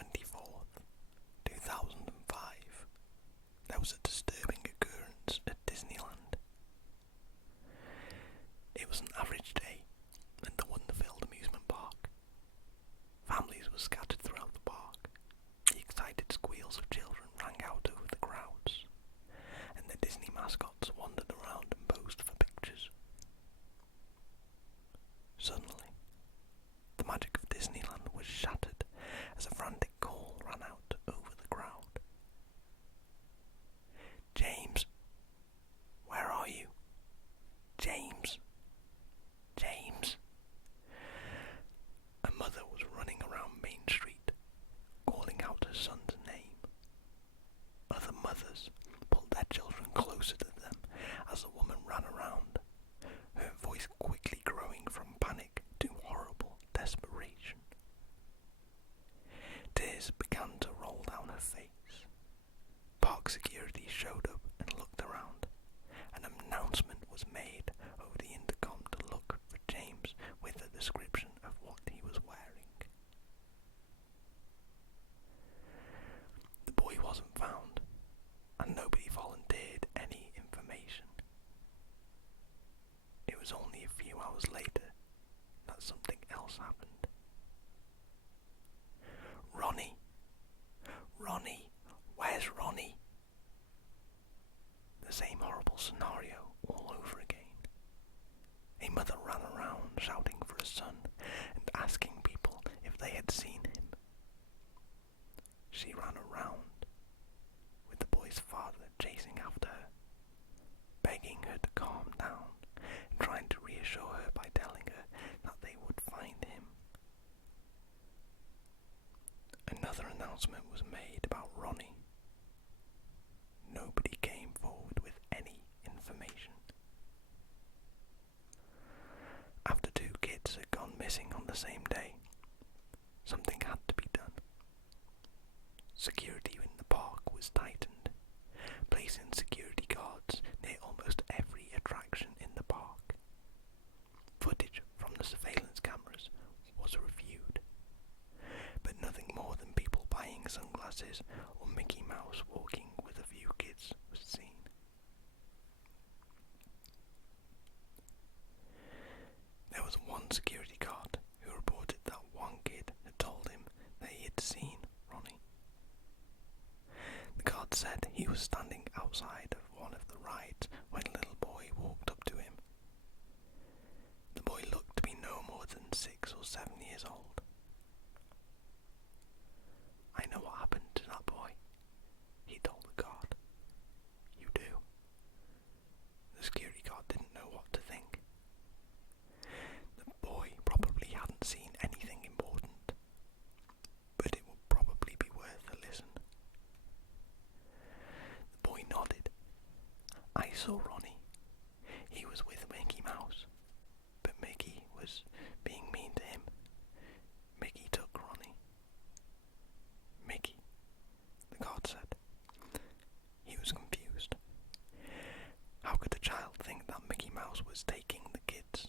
24th, 2005, there was a disturbing occurrence at Disneyland. It was an average day at the wonder-filled amusement park. Families were scattered throughout the park. The excited squeals of children rang out over the crowds, and the Disney mascots wandered around and posed for pictures. Suddenly, the magic of Disneyland was shattered as a frantic call ran out over the crowd. "James, where are you? James, James." A mother was running around Main Street, calling out her son's name. Other mothers pulled their children closer to them as the woman ran around, her voice quickly growing from panic to horrible desperation. Tears began to roll down her face. Park security showed up and looked around. An announcement was made over the intercom to look for James with a description of what he was wearing. The boy wasn't found, and nobody volunteered any information. It was only a few hours later that something else happened. "Ronnie! Ronnie! Where's Ronnie?" The same horrible scenario all over again. A mother ran around shouting for her son and asking people if they had seen him. She ran around, with the boy's father chasing after her, begging her to calm down and trying to reassure her by telling her that they would find him. Another announcement was made about Ronnie. Nobody came forward with any information. After 2 kids had gone missing on the same day, something had to be done. Security in the park was tightened, placing security guards near almost every attraction in the park. Footage from the surveillance cameras was reviewed, but nothing more than people buying sunglasses or Mickey Mouse walking with a few kids was seen. There was one security guard who reported that one kid had told him that he had seen Ronnie. The guard said he was standing outside of one of the rides when a little boy walked up to him. The boy looked to be no more than 6 or 7 years old. "I know what happened to that boy," he told the guard. "You do?" The security guard didn't know what to think. The boy probably hadn't seen anything important, but it would probably be worth a listen. The boy nodded. "I saw Ronnie. He was with Mickey Mouse, but Mickey was being mean to him. Mickey took Ronnie." "Mickey," the guard said. He was confused. How could the child think that Mickey Mouse was taking the kids?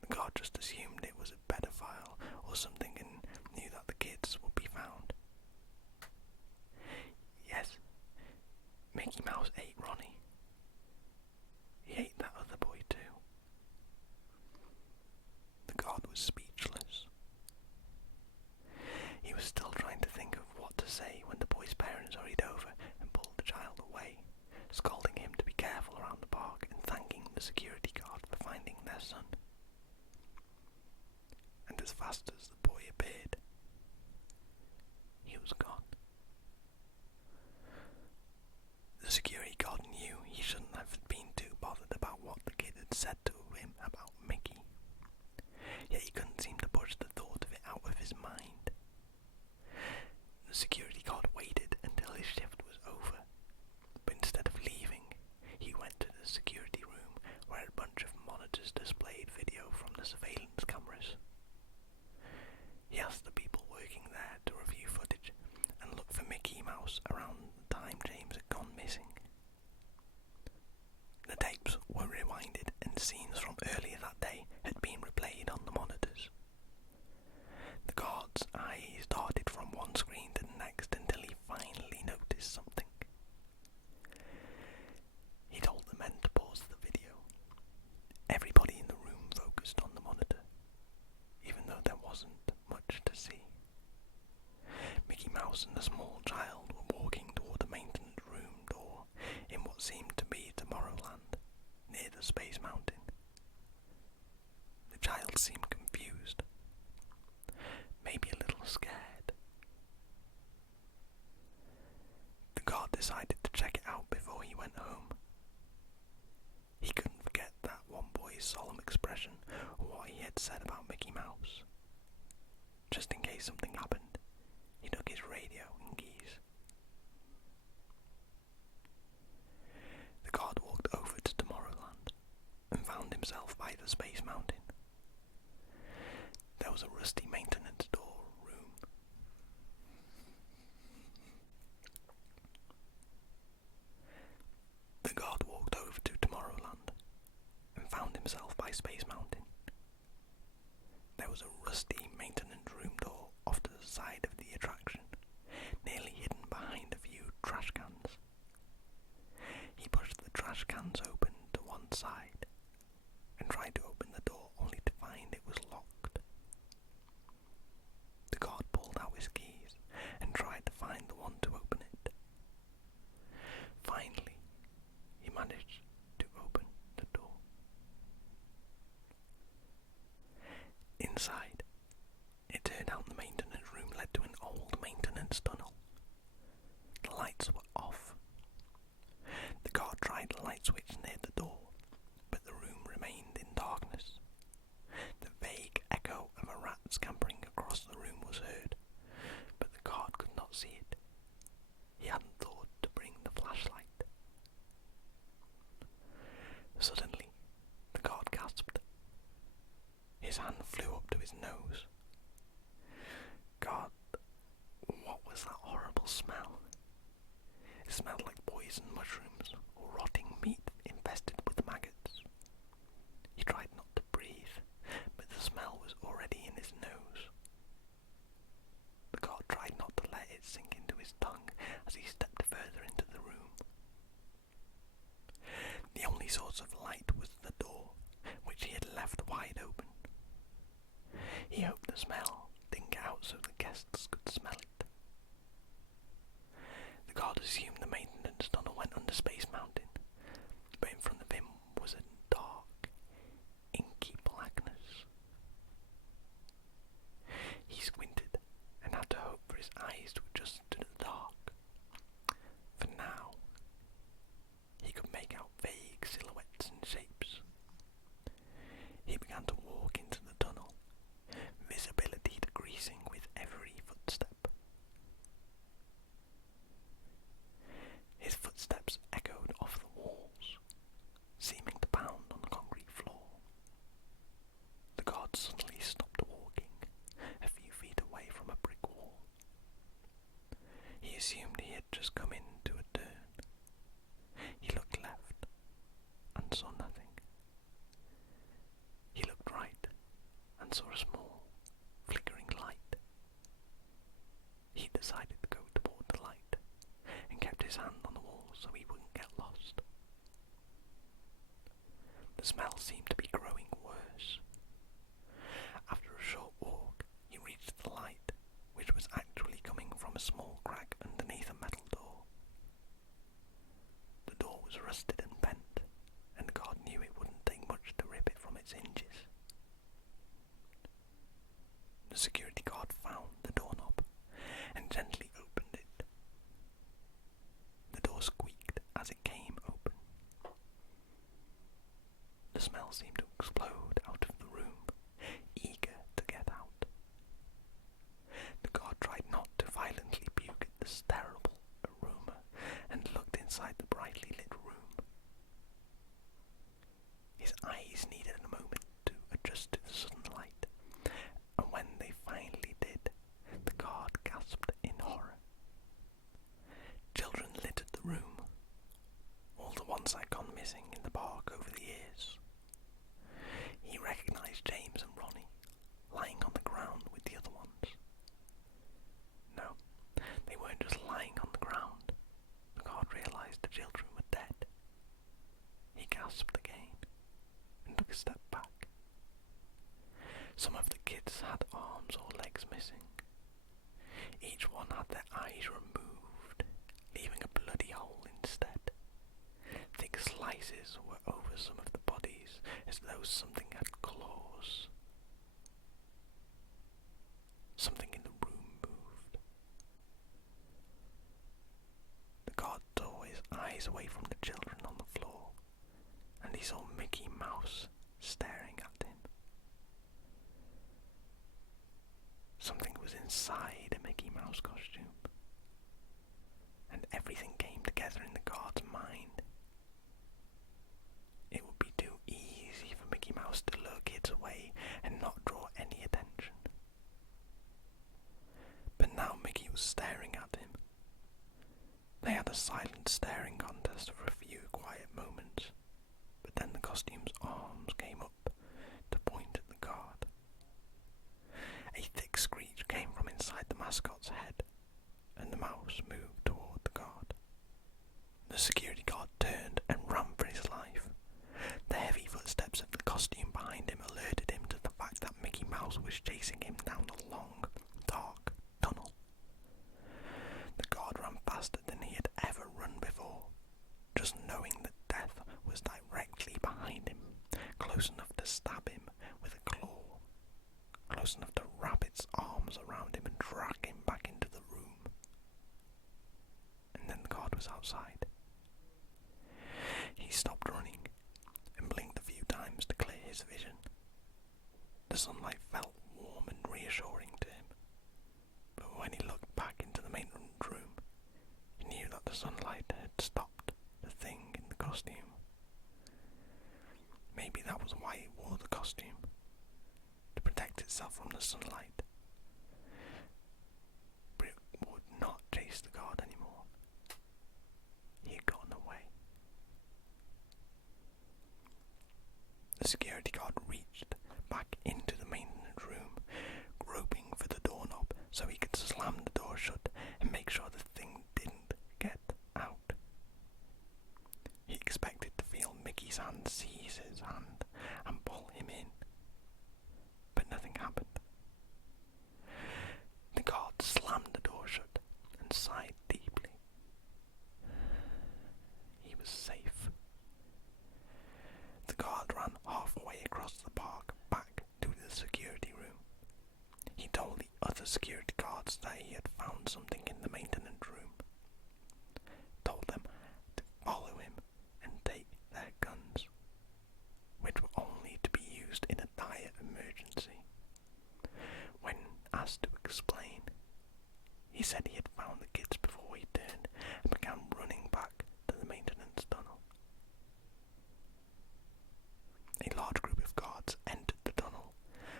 The guard just assumed it was a pedophile or something and knew that the kids would be found. "Yes, Mickey Mouse ate Ronnie. He ate that other boy too." The guard was speechless. He was still trying to think of what to say when the boy's parents hurried over and pulled the child away, scolding him to be careful around the park and thanking the security guard for finding their son. And as fast as the boy appeared, he was gone. The security guard knew he shouldn't have been too bothered about what the kid had said to him about Mickey, yet he couldn't seem to push the thought of it out of his mind. The security guard waited until his shift was over, but instead of leaving, he went to the security room where a bunch of monitors displayed video from the surveillance cameras. case something happened, he took his radio and keys. The guard walked over to Tomorrowland and found himself by the Space Mountain. There was a rusty maintenance door room. The guard walked over to Tomorrowland and found himself by Space Mountain. There was a rusty maintenance room door off to the side of the attraction, nearly hidden behind a few trash cans. He pushed the trash cans open to one side and tried to open the door only to find it was locked. The guard pulled out his keys and tried to find the one to open it. Finally, he managed to open the door. Inside, it turned out the maintenance room led to an old maintenance tunnel. The lights were off. The guard tried the light switch near the door, but the room remained in darkness. The vague echo of a rat scampering across the room was heard, but the guard could not see it. He hadn't thought to bring the flashlight. Suddenly, the guard gasped. His hand flew up to his nose. God, what was that horrible smell? It smelled like poisoned mushrooms or rotting meat infested with maggots. He tried not to breathe, but the smell was already in his nose. The guard tried not to let it sink into his tongue as he stepped further into the room. The only source of light was the door, which he had left wide open. He hoped the smell didn't get out so the guests could smell it. The guard assumed the maintenance tunnel went under Space Mountain, but in front of him was a dark, inky blackness. He squinted and had to hope for his eyes to adjust to the dark. For now, he could make out vague silhouettes and shapes. He began to walk into the tunnel, visibility decreasing with every footstep. His footsteps echoed off the walls, seeming to pound on the concrete floor. The guard suddenly stopped walking, a few feet away from a brick wall. He assumed he had just come into a turn. He looked left and saw nothing. He looked right and saw a small, flickering light. He decided to go toward the light and kept his hand on the wall so he wouldn't get lost. The smell seemed to be growing worse. After a short walk, he reached the light, which was actually coming from a small crack underneath a metal door. The door was rusted and bent, and the guard knew it wouldn't take much to rip it from its hinges. The security guard found the doorknob and gently opened it. The door squeaked as it came open. The smell seemed to explode out of the room, eager to get out. The guard tried not to violently puke at this terrible aroma and looked inside the brightly lit room. His eyes needed a moment to adjust to the sudden light, and when they finally did, the guard gasped in horror. Children littered the room, all the ones I'd gone missing in the park over the years. He recognized James and Ronnie, lying on the ground with the other ones. No, they weren't just lying on the ground. The guard realized the children were dead. He gasped again and took a step back. Some of the kids had arms or legs missing. Each one had their eyes removed, leaving a bloody hole instead. Thick slices were over some of the bodies, as though something had claws. Something in the room moved. The guard tore his eyes away from the children on the floor, and he saw Mickey Mouse staring at him. Something was inside stab him with a claw, close enough to wrap its arms around him and drag him back into the room. And then the guard was outside. He stopped running and blinked a few times to clear his vision. The sunlight felt warm and reassuring to him, but when he looked back into the maintenance room, he knew that the sunlight had stopped the thing in the costume. Maybe that was why he wore the costume, to protect itself from the sunlight. But it would not chase the guard anymore. He had gotten away. The security guard reached back into the maintenance room, groping for the doorknob so he could slam the door shut and make sure the thing didn't get out. He expected to feel Mickey's hand seize his hand and pull him in, but nothing happened. The guard slammed the door shut and sighed deeply. He was safe. The guard ran halfway across the park back to the security room. He told the other security guards that he had found something in the maintenance room. Told them to follow him and take their guns, which were only to be used in a dire emergency. When asked to explain, he said he had found the kids before he turned and began running back to the maintenance tunnel. A large group of guards entered the tunnel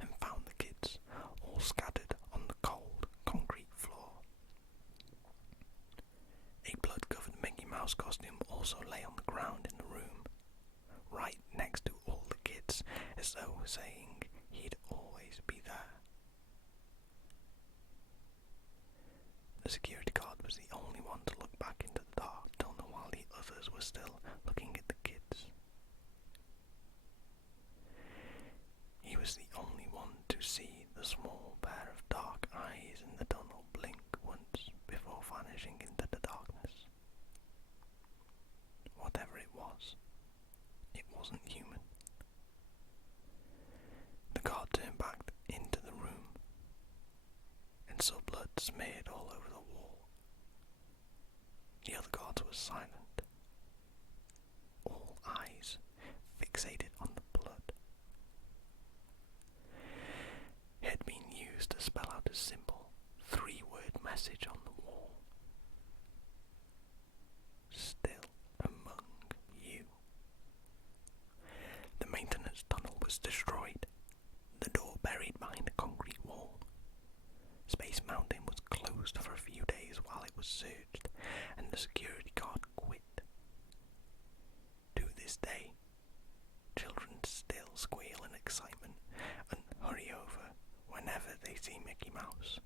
and found the kids all scattered on the cold concrete floor. A blood-covered Mickey Mouse costume also lay on the ground in the room, right next to all the kids, as though saying he'd always be there. The security guard was the only one to look back into the dark tunnel while the others were still looking at the kids. He was the only one to see the small pair of dark eyes in the tunnel blink once before vanishing into the darkness. Whatever it wasn't human. The guard turned back into the room and saw blood smeared all over the wall. The other guards were silent, all eyes fixated on the blood. It had been used to spell out a simple 3-word message on the wall. Still among you. The maintenance tunnel was destroyed, the door buried behind a concrete wall. Space Mountain was closed for a few days while it was searched, and the security guard quit. To this day, children still squeal in excitement and hurry over whenever they see Mickey Mouse.